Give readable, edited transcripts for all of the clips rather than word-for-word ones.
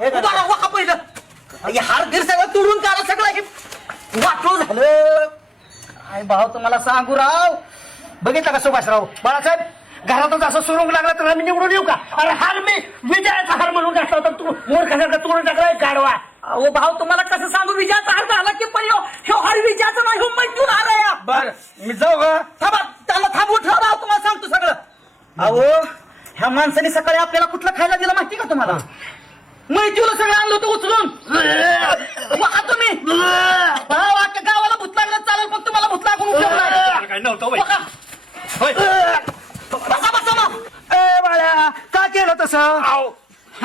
उभा राहा का पहिलं. हे हार गिर सगळं तोडून काढा सगळं हे वाटलं झालं. काय भाऊ तुम्हाला सांगू राव. बघितलं का सुभाषराव बाळासाहेब घरातच असं सुरुंग लागला तर आम्ही निवडून येऊ का? अरे हार मी विजयाचा हार म्हणून घातला होता तू मूर्खासारखा तोडून टाकलाय गाडवा. अहो भाऊ तुम्हाला कसं सांगू विजयाचा हार झाला की पण ह्यो हार विजयाचा नाही मैत्रीण हार आहे. बर मी जाऊ का? थांबा त्याला थांबवून ठेवा भाऊ तुम्हाला सांगतो सगळं. अहो ह्या माणसाने सकाळी आपल्याला कुठलं खायला दिलं माहिती का तुम्हाला? मैत्रीला सगळं आणलं होतं उचलून. बघा तुम्ही भाऊ अख्ख्या गावाला भूत लागलं चालेल पण तुम्हाला भूत लागून उपयोग नाही. काय नव्हतं बघा. बसा बसा मग. ए बाळा का केलं तसं?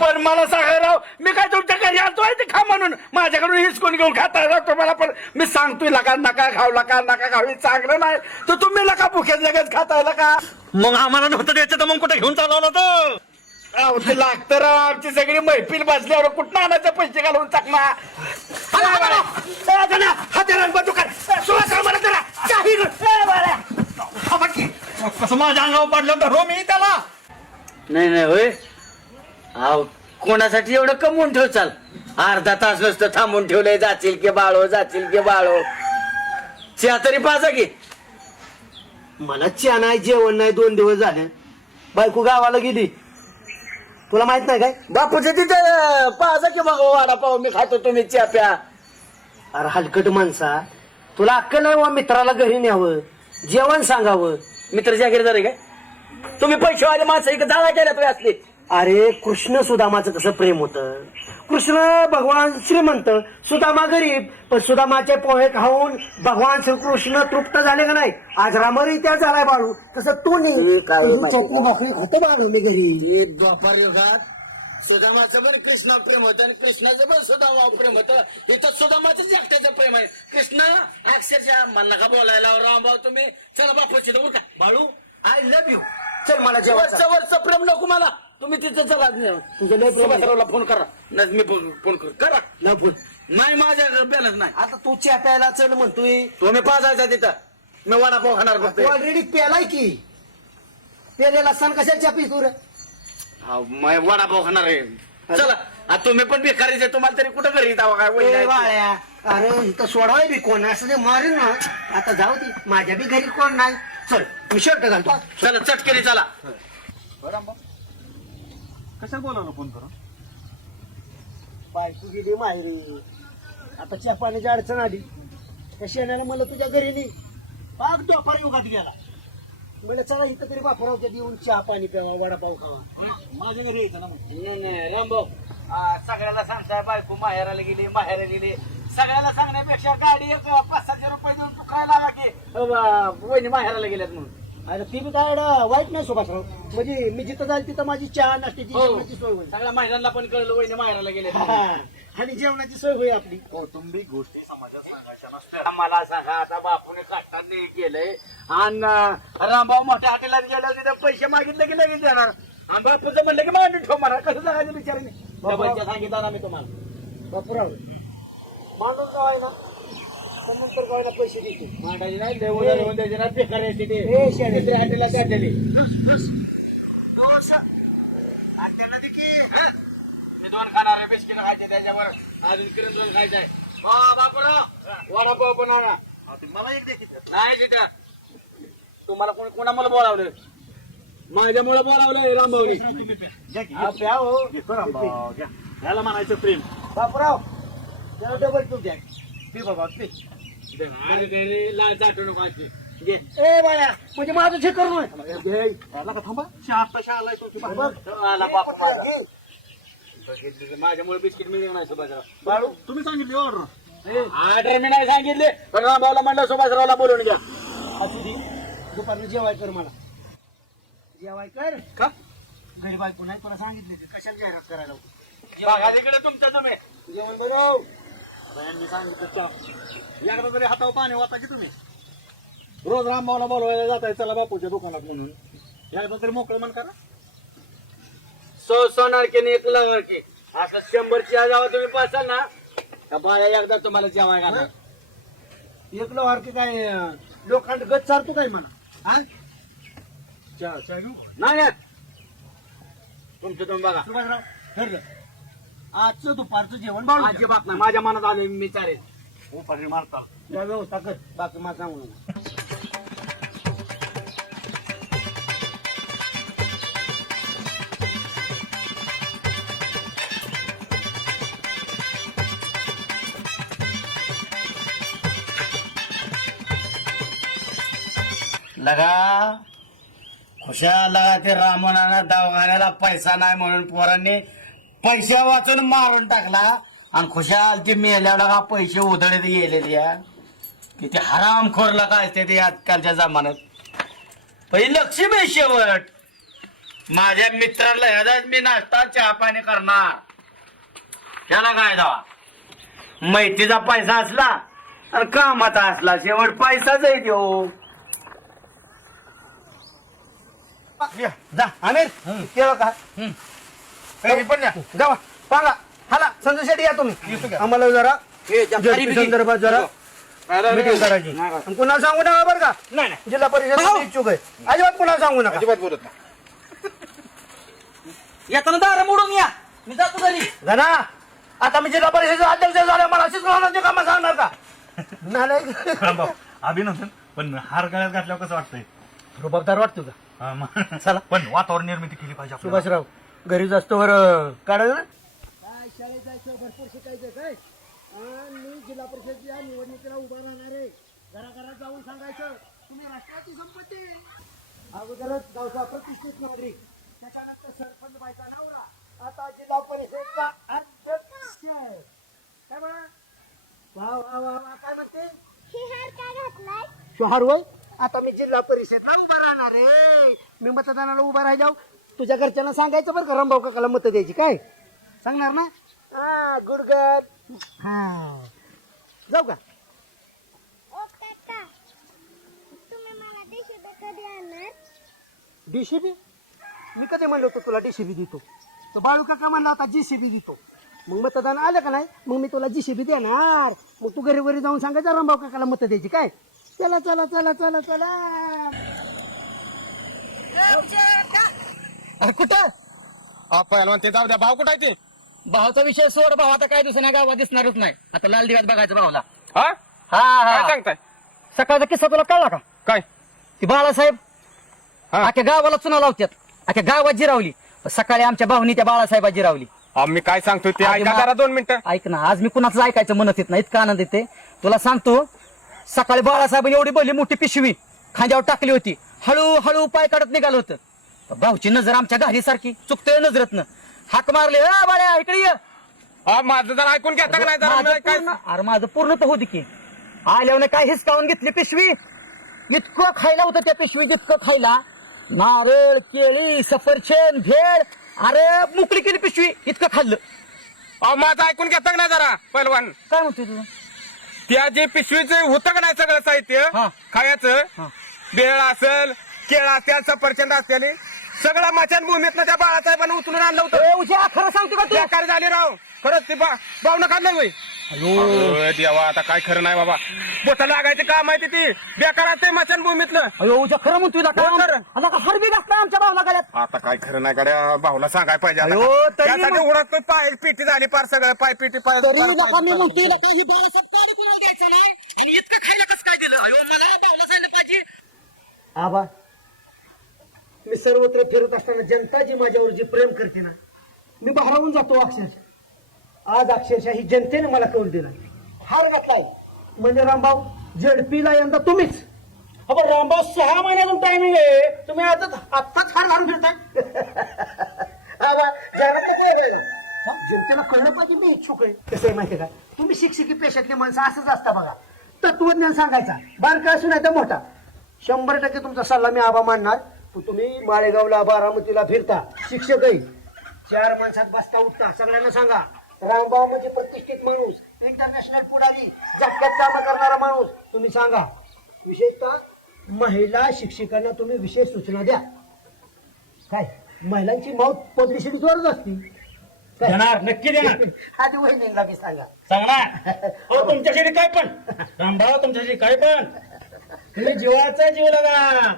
पण मला सांगा राव मी काय तुमच्या घरी आणतोय ते खा म्हणून माझ्याकडून हिसकून घेऊन खाता राव मला. पण मी सांगतोय लका नका खाऊ नका खाऊ चांगलं नाही तर तुम्ही लका भुकेच लगेच खाताय का? मग आम्हाला नव्हतं द्यायचं तर मग कुठे घेऊन चालवलं तर ते लागतं राव आमची सगळी मैफिल बसल्यावर कुठं आणायचे पैसे घालून टाकणार. हाते दुकान कसं माझ्या अंगावर पडलं तर हो मी त्याला. नाही नाही होय. अहो कोणासाठी एवढं कमवून ठेव चाल. अर्धा तास नसतं थांबून ठेवलंय जातील की बाळो. चहा तरी पाजा की. मला चहा नाही जेवण नाही 2 दिवस झाले. बायको गावाला गेली तुला माहित नाही काय? बापूच्या तिथे पाजा की बघा वडापाव मी खातो तुम्ही चहा प्या. अरे हलकट माणसा तुला अक्कल नाही वा मित्राला घरी न्यावं जेवण सांगावं. मित्र जागीरदार आहे काय? तुम्ही पैसेवाले माणसं इकडे जाळा केल्या तुम्ही असले. अरे कृष्ण सुदामाचं कसं प्रेम होतं. कृष्ण भगवान श्रीमंत सुदामा गरीब पण सुदामाचे पोहे खाऊन भगवान श्रीकृष्ण तृप्त झाले का नाही? आज रामरी त्या झालाय बाळू तसं तू नाही चटणी भाकरी खातो बाळू मी घरी. द्वापार युगात सुदामाचं पण कृष्णावर प्रेम होतं आणि कृष्णाचं पण सुदामावर प्रेम होतं. इथं सुदामाचंच एकट्याचं प्रेम आहे. कृष्ण अक्षरशः मला नका बोलायला रामभाऊ तुम्ही. चला बापूची दौड का बाळू आय लव्ह यू. चल मला जेवायचं. वरचं प्रेम नको मला. तुम्ही तिथे चला तुझं लय प्रेम आहे. सुभाषरावला फोन करा. नाही मी फोन करा. ना फोन. नाही माझ्या बॅलन्स नाही. आता तू चहा प्यायला चल म्हणतोय. तुम्ही पाजायचा तिथं मी वडापाव खाणार फक्त. ऑलरेडी प्यालाय की प्यालेला सण कशाच्या पी तू रे? हा मी वडापाव खाणार आहे. चला आता तुम्ही पण बेकारीचे तुम्हाला तरी कुठं घरी जावं काय वय ए नाही. बाळ्या अरे इथं सोडवाय बी कोण असं ते मारेल ना. आता जाऊ दे माझ्या बी घरी कोण नाही. चल मी शर्ट घालतो. चला चटकेरी चला. कशाला बोलावलं फोन करून? बायको गेली माहेरी आता चहा पाण्याची अडचण आली. कशी येणार मला तुझ्या घरी नाही. पाक दुपार युगात गेला. मला चला इथं तरी बापरावच्या येऊन चहा पाणी प्यावा वडापाव खावा. माझ्या घरी यायचं ना मग. नाही रामभाऊ सगळ्याला सांगताय बायको माहेराला गेली सगळ्याला सांगण्यापेक्षा गाडी 500-600 रुपये देऊन तू काय लागा की वहिनी माहेराला गेल्यात म्हणून. अरे ती बी काय वाईट नाही सुभाषराव. म्हणजे मी जिथं जाईल तिथं माझी चहा नाश्त्याची जेवणाची सोय होईल. सगळ्या महिलांना पण कळलं वहिनी माहेराला गेले. हा. आणि जेवणाची सोय होईल आपली. कौटुंबिक गोष्टी समाजात सांगायच्या नसतात. मला सांगा आता बापूने कष्टाने केलंय आणि रामभाऊ मोठ्या हॉटेलात गेल्या तिथे पैसे मागितले की लगेच देणार. आणि बापूचं म्हणलं की मांडून ठेव मला कसं सांगायचं बिचाराने. सांगितलं ना मी तुम्हाला बापराव मांडून का आहे ना पण नंतर काय ना पैसे देते. मांडायचे नाही देऊन द्यायचे नाही बेकार येते ते. ए शेणे. दुसऱ्या हॉटेलला काढलेली. मी 2 खाणार आहे बिस्किट खायचे त्याच्यावर अजून किरण खायचंय. बापूराव वडापाव पण आणा. मला एक देखील नाही तिथं तुम्हाला कोणी कोणामुळे बोलावलं? माझ्यामुळे बोलावलंय रामभाऊनी. प्या हो याला म्हणायचं प्रेम. बापराव त्याला डबल तू द्या. ते बाबा ते लाल चाटू नको आणखी. घे. ए बाया म्हणजे माझं हे करू नये. याला का थांबा आत्ताशी आलाय तुमची आला बापू माझा. माझ्यामुळे बिस्किट मिळेल नाही सुभाषराव. बाळू तुम्ही सांगितली ऑर्डर. ऑर्डर मी नाही सांगितले पण रामभाऊला म्हणलं सुभाषरावला बोलून घ्या. असू दे दुपारनं जेवाय कर मला. जेवाय कर का? घरी बायको नाही तुला सांगितले ते कशाला जाहिरात करायला होती. बघा तिकडे तुमचं तुम्ही जेवण बरोबर. बायांनी सांगितलं एकदा तरी हातावर पाणी वाटा की तुम्ही. रोज रामभाऊला बोलवायला जाताय चला बापूच्या दुकानात म्हणून. एकदा तरी मोकळं मन करा. सोनार की नाही 1 लाख की असं 100ची जावा तुम्ही पाचाल ना का बाया एकदा तुम्हाला जेवाय घालणार. एकलो हरकी काय लोखंड गच चालतो काय म्हणा. हा चहा घेऊ. नाही तुमचं तुम्ही बघा. सुभाषराव ठरलं. आजचं दुपारचं जेवण बाळू अजिबात नाही माझ्या मनात आले मी चालेल उपाशी मारता व्यवस्था कर बाकी मला सांगू नका. लगा खुशाल लगा ते रामनानं दवाखान्याला पैसा नाही म्हणून पोरांनी पैसे वाचून मारून टाकला आणि खुशाल ते मेल्यावर लगा पैसे उधळीत गेले या किती हरामखोर लगा असते ते आजकालच्या जमान्यात पहिली लक्ष्मी शेवट माझ्या मित्राला ह्याचाच मी नाश्ता चहा पाणी करणार त्याला काय दावा मैतीचा पैसा असला आणि कामाचा असला शेवट पैसाच आहे देऊ जा आमिर केलं का पण या जावा सांगा हाला संजय शेट्टी या तुम्ही आम्हाला जरा JP संदर्भात जरा मीटिंग करायची आणि कुणाला सांगू नका बरं का नाही नाही जिल्हा परिषद इच्छुक आहे अजिबात कुणाला सांगू नका अजिबात बोलत नाही येताना दार मोडून या मी जातो घरी जाना आता मी जिल्हा परिषद अध्यक्ष झाले मला अशीच राहण्याची कामं सांगणार का नाही रामभाऊ अभिनंदन पण हार गळ्यात घातल्यावर कसं वाटतंय रुबाबदार वाटतो का हा, चला पण वातावरण निर्मिती केली पाहिजे आपल्याला. सुभाषराव घरी जास्त वर काढायचं ना काय शाळेत जायचं भरपूर शिकायचं काय मी जिल्हा परिषदेच्या निवडणुकीला उभा राहणार आहे घराघरात जाऊन सांगायचं तुम्ही राष्ट्राची संपत्ती अगोदरच गावचा प्रतिष्ठित नागरिक त्याच्यानंतर सरपंच बायचा नवरा आता जिल्हा परिषदचा अध्यक्ष काय बघा वा वा वा वा काय म्हणते शोहार वय आता मी जिल्हा परिषदला उभा राहणार रे मी मतदानाला उभा राहिल्यावर तुझ्या घरच्यांना सांगायचं बरं का रामभाऊ काकाला मत द्यायची काय सांगणार ना हा गुड गर्ल हा जाऊ का डीसीबी मी कधी म्हणलो होतो तुला डीसीबी देतो तर बाळू काका म्हणला होता जीसीबी देतो मग मतदान आलं का नाही मग मी तुला जीसीबी देणार मग तू घरी घरी जाऊन सांगायचं रामभाऊ काकाला मत द्यायची काय चला चला चला चला चला अरे कुठं पहिलवान ते जाऊ द्या भाव कुठं आहे ते भावाचा विषय सोड भाव आता काय दुसऱ्या गावात दिसणारच नाही आता लाल दिव्यात बघायचं भावाला हा हा काय हा सांगताय सकाळचा किस्सा तुला कळला का काय ती बाळासाहेब हा. अख्या गावाला चुना लावत्यात अख्या गावात जिरावली सकाळी आमच्या भावनी त्या बाळासाहेबात जिरावली मी काय सांगतोय ते आधी ऐका मा- जरा 2 मिनिटं ऐक ना आज मी कुणाचं ऐकायचं म्हणत येत नाही इतका आनंद येते तुला सांगतो सकाळी बाळासाहेबांनी एवढी भरली मोठी पिशवी खांद्यावर टाकली होती हळूहळू पाय काढत निघालं होतं भाऊची नजर आमच्या घरी सारखी चुकतोय नजरेतनं हाक मारले बाळ्या इकडे ये माझं जरा ऐकून घेता का नाही जरा माझं मला काय पूर्ण- अरे माझं पूर्ण तर होती की आल्यावर काय हिसकावून घेतली पिशवी इतकं खायला होतं त्या पिशवीत इतकं खायला नारळ केळी सफरचंद भेळ अरे मोकळी केली पिशवी इतकं खाल्लं माझं ऐकून घेता का नाही जरा पहिलवान काय म्हणतोय तुझं त्या जे पिशवीचं होतं का नाही सगळं साहित्य हा. खायचं हा. बेळ असेल केळं असेल सफरचंद असलेले सगळं मचानभूमीतनं त्या बाळासाहेबांना उचलून आणलं होतं ए, उद्या खरं सांगतो का तू बेकार झाले राव खरंच ते बावनं खाल्लं होय अरे देवा आता काय खरं नाही बाबा बोटा लागायचं काम आहे ती बेकार असते मचानभूमीतलं अयो उद्या खरं म्हणतोय ना हो तर. आता का हरबी घातला आमच्या भावला गळ्यात आता काय खरं नाही गाड्या भाऊला सांगायला पाहिजे आता. अयो, तरी त्यासाठी मग- उडत पाय पिटी झाली पार सगळं पाय पिटी पाय तरी नका मी म्हणतोय नका ही बाळासाहेब पाणी कुणाला द्यायचं नाही आणि इतकं खायला कसं काय दिलं अयो मला भावला सांगितलं पाहिजे आबा मी सर्वत्र फिरत असताना जनता जी माझ्यावर जी प्रेम करते ना मी भारावून जातो अक्षरशः आज अक्षरशः ही जनतेने मला कौल दिला हार घातलाय म्हणजे रामभाऊ झेडपीला यंदा तुम्हीच अबा रामभाऊ 6 महिन्यातून टायमिंग आहे तुम्ही आत्ताच हार घालून फिरताय आबा, ज्याला काय कळेल? हा, जनतेला कळलं पाहिजे मी इच्छुक आहे कसं आहे माहिती का तुम्ही शिक्षकी पेशातली माणसं असंच असता बघा तत्वज्ञान सांगायचा बारका असू नाही तर मोठा 100% तुमचा सल्ला मी आबा मानणार तुम्ही माळेगावला बारामतीला फिरता शिक्षक आहे 4 माणसात बसता उठता सगळ्यांना सांगा रामभाऊ म्हणजे प्रतिष्ठित माणूस इंटरनॅशनल पुढारी झटक्यात काम करणारा माणूस तुम्ही सांगा विशेषतः महिला शिक्षकांना तुम्ही विशेष सूचना द्या काय महिलांची मौत पब्लिसिटीवरच असती देणार नक्की देणार आधी वहिनीला बी सांगा सांगणार हो तुमच्यासाठी काय पण रामभाऊ तुमच्यासाठी काय पण तुम्ही जीवाचा जीव लागा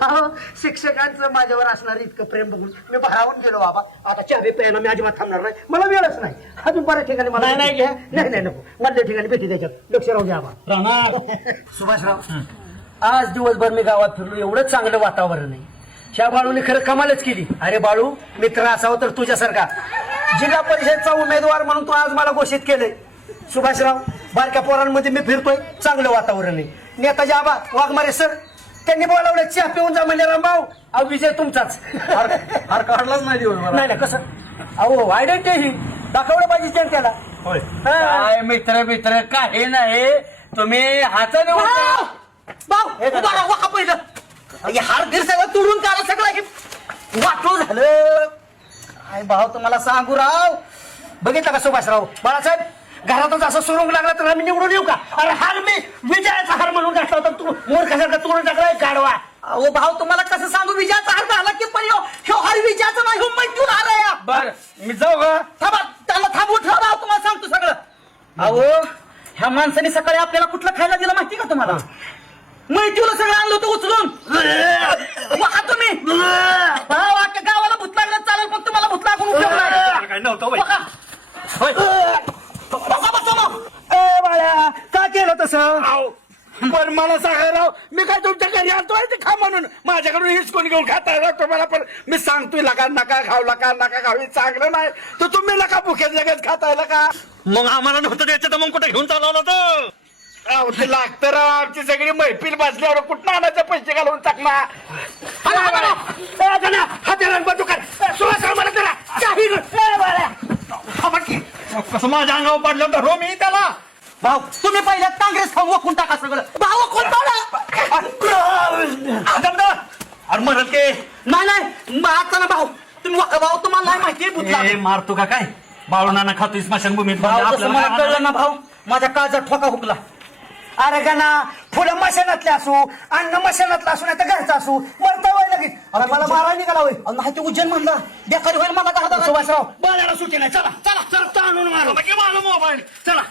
अहो, शिक्षकांचं माझ्यावर असणार इतकं प्रेम बघून मी भारावून गेलो बाबा. आता चहा प्यायला मी अजिबात थांबणार नाही. मला वेळच नाही. अजून बऱ्याच ठिकाणी मला नाही घ्या. नाही नको मधल्या ठिकाणी भेटी त्याच्यात लक्ष राहू द्या आबा. राहणार सुभाषराव, आज दिवसभर मी गावात फिरलो. एवढं चांगलं वातावरण आहे. ह्या बाळूने खरं कमालच केली. अरे बाळू, मित्र असावं तर तुझ्यासारखा. जिल्हा परिषदचा उमेदवार म्हणून तू आज मला घोषित केलंय. सुभाषराव, बारक्या पोरांमध्ये मी फिरतोय. चांगलं वातावरण आहे. नेताजी आबा वाघमारे सर त्यांनी बोलावलं चहा पिऊन जा म्हणजे रामभाऊ. अहो, विजय तुमचाच. हार काढलाच नाही दिवस नाही नाही कसं अहो आयडेंटिटी दाखवलं पाहिजे जनतेला. होय काय मित्र काही नाही. तुम्ही हाताने भाऊ, भाऊ, उभा राहा, वाका पहिलं. हे हार गिर सगळं तोडून काढा सगळं हे वाटलं झालं. काय भाऊ तुम्हाला सांगू राव. बघितलं का सुभाषराव, बाळासाहेब घरातच असं सुरुंग लागला तर आम्ही निवडून येऊ का? अरे हार मी विजयाचा हार म्हणून घातला होता. तू मूर्खासारखा तोडून टाकलाय गाडवा. अहो भाऊ तुम्हाला कसं सांगू, विजयाचा हार झाला की पण ह्यो हार विजयाचा नाही, ह्यो मैत्रीण हार आहे हा. बर मी जाऊ का? थांबा, त्याला थांबवून ठेवा भाऊ, तुम्हाला सांगतो सगळं. अहो ह्या माणसाने सकाळी आपल्याला कुठलं खायला दिलं माहिती का तुम्हाला? मैत्रीला सगळं आणलं होतं उचलून. वाहा तुम्ही भाऊ, अख्ख्या गावाला भूत लागलं चालेल, पण तुम्हाला भूत लागून उपयोग नाही. काय नव्हतं होय. वाहा. बसा, बसा मग. ए बाळ्या, का केलं तसं? आहो, पण मला सांगा राव, मी काय तुमच्या घरी आणतोय ते खा म्हणून माझ्याकडून हिसकून घेऊन खाता लागतो मला. पण मी सांगतोय लका नका खाऊ, हे चांगलं नाही. तर तुम्ही लका भुकेच लगेच खाताय का? मग आम्हाला नव्हतं द्यायचं तर मग कुठे घेऊन चालवलं तर अहो, ते लागतं राव. आमची सगळी मैफिल बसल्यावर कुठं आणायचं पैसे घालून टाकणार. कसं माझ्या अंगावर पडलं तर हो मी त्याला. भाऊ तुम्ही पहिल्या काँग्रेस खाऊन वाकून टाका सगळं. भाऊ कोण अरे मरत के नाही नाही मारता ना भाऊ. तुम्ही वाका भाऊ, तुम्हाला नाही माहिती भूत लागलं. मारतो का काय? बाळूनाना खातोय स्मशानभूमीत. भाऊ तसं मला कळलं ना भाऊ, माझ्या काळजात ठोका हुकला. अरे गाना फुलं मशानातले असू, अन्न मशानातलं असू, नाही तर घरचं असू, मरता वय लगेच. अरे मला मारा निघाला होय. अहो, नाही ते उज्जैन म्हणला बेकारी होईल मला. सुभाषराव, बाळाला सुट्टी नाही. चला चला चला, ताणून मारू. मोबाईल चला